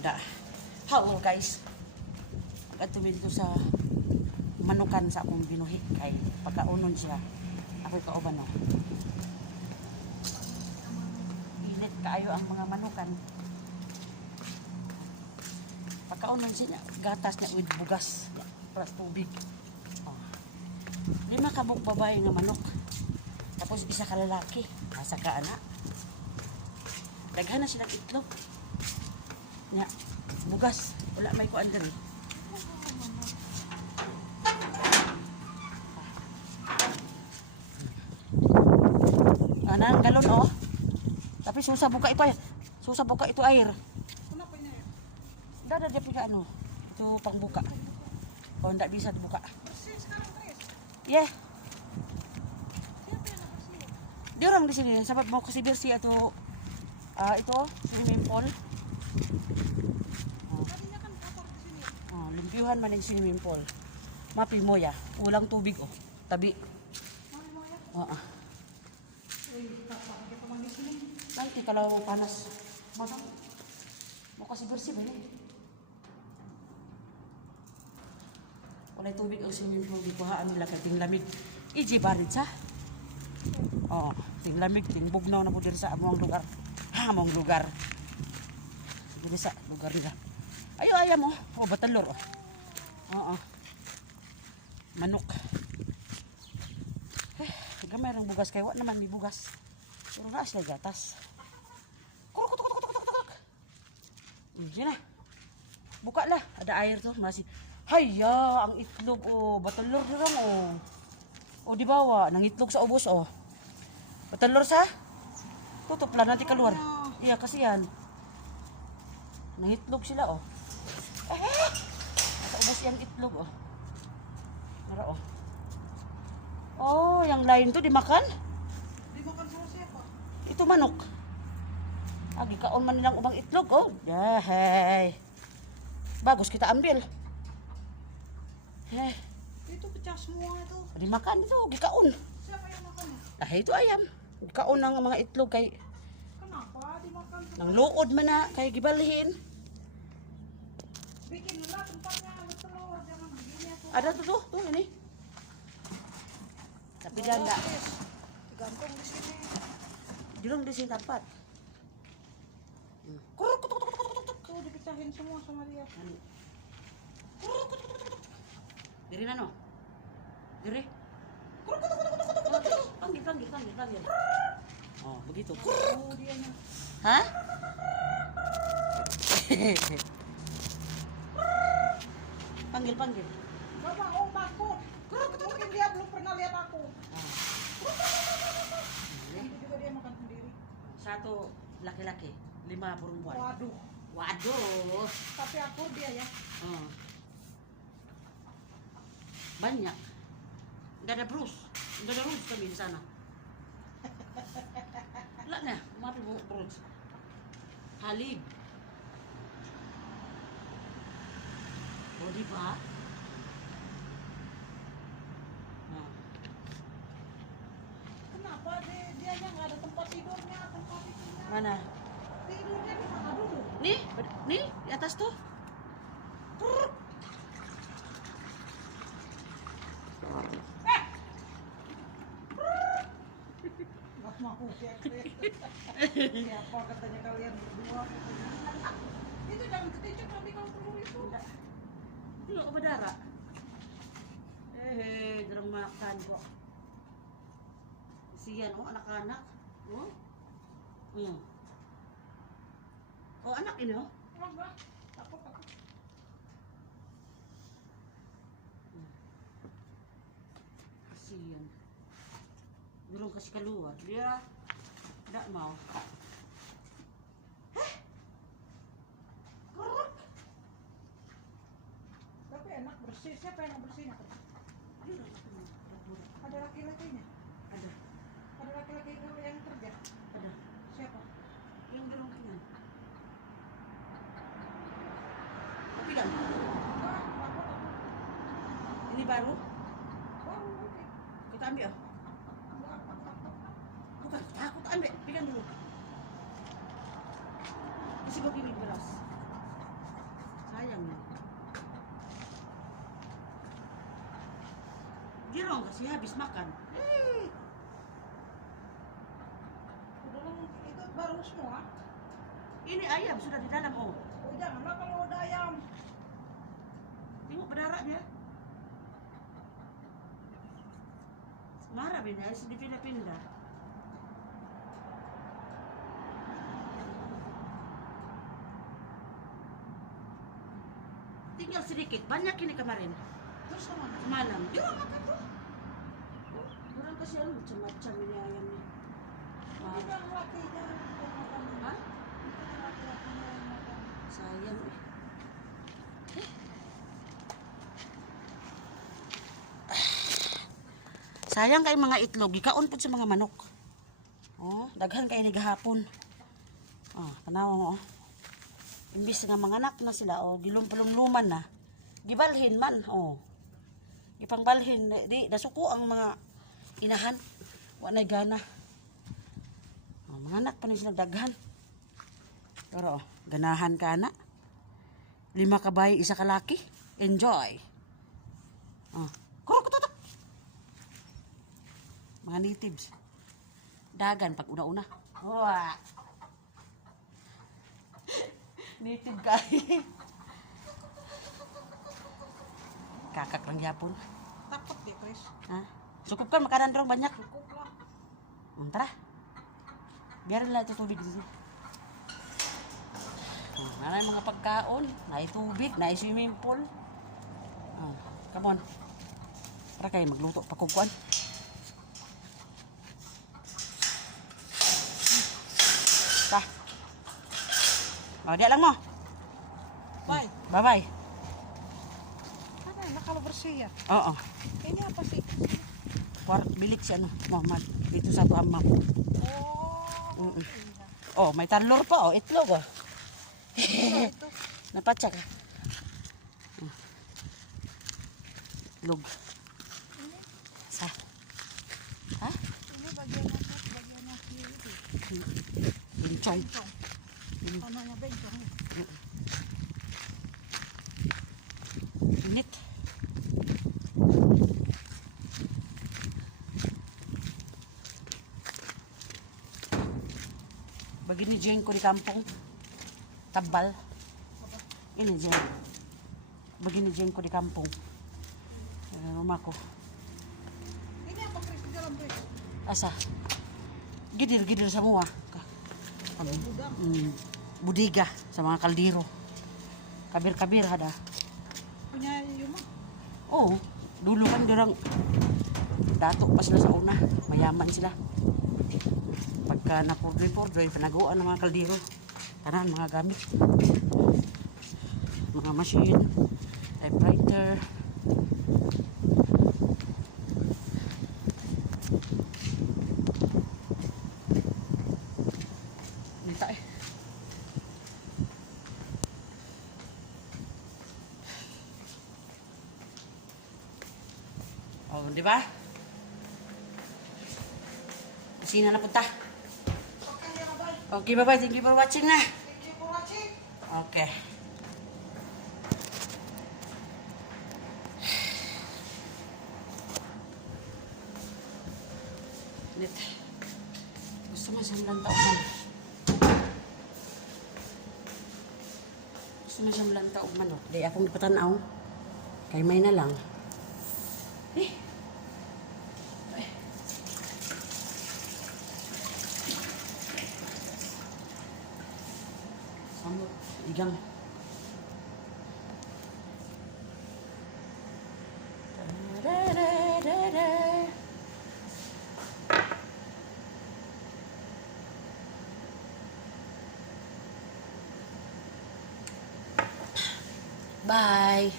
Da. Haul guys. Pag-atuwid ko sa manukan sa akong binuhi kay pagkaunon siya. Ako'y kauban no. Pilit kaayo ang mga manukan. Pagkaunon siya, gatas niya with bugas. Plus tubig. Oh. 5 kabuk babae nga manok. Tapos isa ka lalaki. Asa ka anak. Daghan na sila itlog. Nya, bugas. Wala may kuan diri. Ana, galon oh. Tapi susah buka itu air. Susah buka itu air. Kenapa ini? Ada dia punya anu. Itu pangbuka. Kalau enggak bisa dibuka. Bersih sekarang, Tris. Yeah. Siapa yang bersih? Dia orang di sini. Sahabat mau kasih bersih atau itu swimming pool. Tadinya kan kotor di sini. Limpiuhan man yung swimming pool. Mapi mo ya. Ulang tubig oh. Tabi. Mari mau ya. Oo. Pakai teman di sini. Nanti kalau panas. Masa mau kasih bersih ba yun? Walay tubig ang swimming pool. Kuhaan nila ka ting lamig. Iji barid sa. Oo. Ting lamig. Ting bugnaw na po diri sa among lugar. Among lugar. Diri sa lugar nila. Ayo ayam oh. Oh batalor oh. Oo. Manok. Gamay ang bugas kay wa naman may bugas. Pero naas na gatas. Kuruk kutuk kutuk kutuk kutuk. Diyan na. Buka lah, ada air tuh masih. Hayya, ang itlog oh, batalor lang oh. Oh di bawah, nang itlog sa ubos oh. Batalor sa? Tutup lang nanti keluar. Iya kasihan. Nang itlog sila oh. Sa ubos yang itlog oh. Mara oh. Oh, yang lain tuh dimakan? Dimakan sama siapa? Itu manok. Agi kaon man nilang ubang itlog oh. Yahay. Bagus kita ambil. Itu pecah semua itu. Dimakan itu gikaon. Siapa yang makannya? Ah itu ayam. Gikaon ng mga itlog kay Kenapa dimakan? nang luod man na kay gibalhin. Bikinlah tempatnya telur, jangan begini ya tuh. Ada tuh ini. Tapi dia enggak Tris, digantung di sini. julung di sini tempat. Kuruk kutuk kutuk kutuk kutuk. Tuh dipecahin semua sama dia. Kuruk kutuk kutuk kutuk. Diri nano? Diri. Kuruk kutuk kutuk kutuk kutuk kutuk. Panggil panggil panggil panggil. Oh, begitu. Oh, dianya. Hah? Panggil panggil. Gak mau takut. Mungkin dia belum pernah lihat aku. Nanti juga dia makan sendiri. Satu laki-laki, 5 perempuan. Waduh, Waduh. tapi akur dia ya. Banyak. Enggak ada Bruce. Enggak ada Bruce kami di sana. Lihat nah, maaf Bu Bruce. Halib. Bodi Pak. Kenapa dia nggak ada tempat tidurnya, tempat itunya? Mana? Tidurnya di mana dulu? Nih di atas tuh. Nggak mau ya, Chris. Siapa katanya kalian berdua? Katanya. Itu jangan keticuk nanti kalau telur itu. Tengok ke berdarah. Jarang makan kok. Sian, oh anak-anak. Oh. Oh anak ini oh. Enggak, takut. Kasian. Belum kasih keluar. Dia tidak mau. Tapi enak bersih. Siapa yang bersihnya? Ada laki-lakinya? Ada. Ada laki-laki yang kerja? Ada. Siapa? Yang gerongkingan. Kopi dan. Enggak, takut aku. Ini baru. Baru oke. Kita ambil. Enggak, takut. Bukan, takut ambil. Pegang dulu. Isi begini beras. Sayang na. Girong kasi habis makan. Udah lang, itu baru semua. Ini ayam sudah di dalam oh. Oh janganlah kalau ada ayam. Tengok berdarah dia. Marah benda, dipindah-pindah. Tinggal sedikit, banyak ini kemarin. Terus kemana? Semalam, dia orang makan tuh. Orang kasihan macam-macam ini ayamnya. Ini kan lakinya yang makan. Hah? Itu kan laki-lakinya yang makan. Sayang eh. Sayang kay mga itlog, gikaon pud sa mga manok. Oh, daghan kay ni gahapon. Oh, tanaw mo. Oh. Imbis nga manganak na sila o gilum-lumluman na. Gibalhin man, oh. Ipangbalhin di nasuko ang mga inahan. Wa nay gana. Oh, manganak pa ni sila daghan. Pero oh, ganahan ka na. 5 ka bayi, 1 ka laki. Enjoy. Oh. Kurukututok. Mga natives. Dagan pag una-una. Wah. Native kain. Kakak lang yapon. Takut deh, Chris. Ha? Sukup kan makanan dong banyak. Cukup lah. Tara. Biarinlah itu tubig dito. Nanay mga pagkaon, na tubig, na swimming pool. Come on. Para kayo magluto pakugkuan. Ta. Oh, dia lang mo. Bye. Bye-bye. Ano yun? Kalau bersih ya? Oo. Ini apa sih? Bilik siya, no? Muhammad. Dito sa tuang mo. Oh. Mm-mm. Iya. Oh, may tarlor pa, oh. Itlog, oh. Apa itu? Napatsak, ah. Itlog. Ini, Sa. Ha? ini bagian apa? Bagian kiri itu. Bencong. Bencong. Tanahnya bencong. Init. Bagi ni Jeng ko di kampung. Tabal. Ini Jeng. Bagi ni Jeng ko di kampung. Rumah ko. Ini apa Chris di dalam Chris? Asa? Gidir-gidir semua. Gudang. Budiga sa mga kaldero. Kabir-kabir ada. Punya Yuma? Oh, dulu kan dorang dato pa sila sa una. Mayaman sila. Pagka napurdre-purdre, panaguan ng mga kaldero. Tanan, mga gamit. Mga machine, typewriter. Minta eh. Oh, di ba? Sino na punta? Okay, ya bye. Okay, bye-bye. Thank you for watching na. Thank you for watching. Okay. Init. Gusto mo siyang lantaog. Gusto mo siyang lantaog manok. Di akong ipatanaw. Kay may na lang. Eh. Samot. Igang. Bye.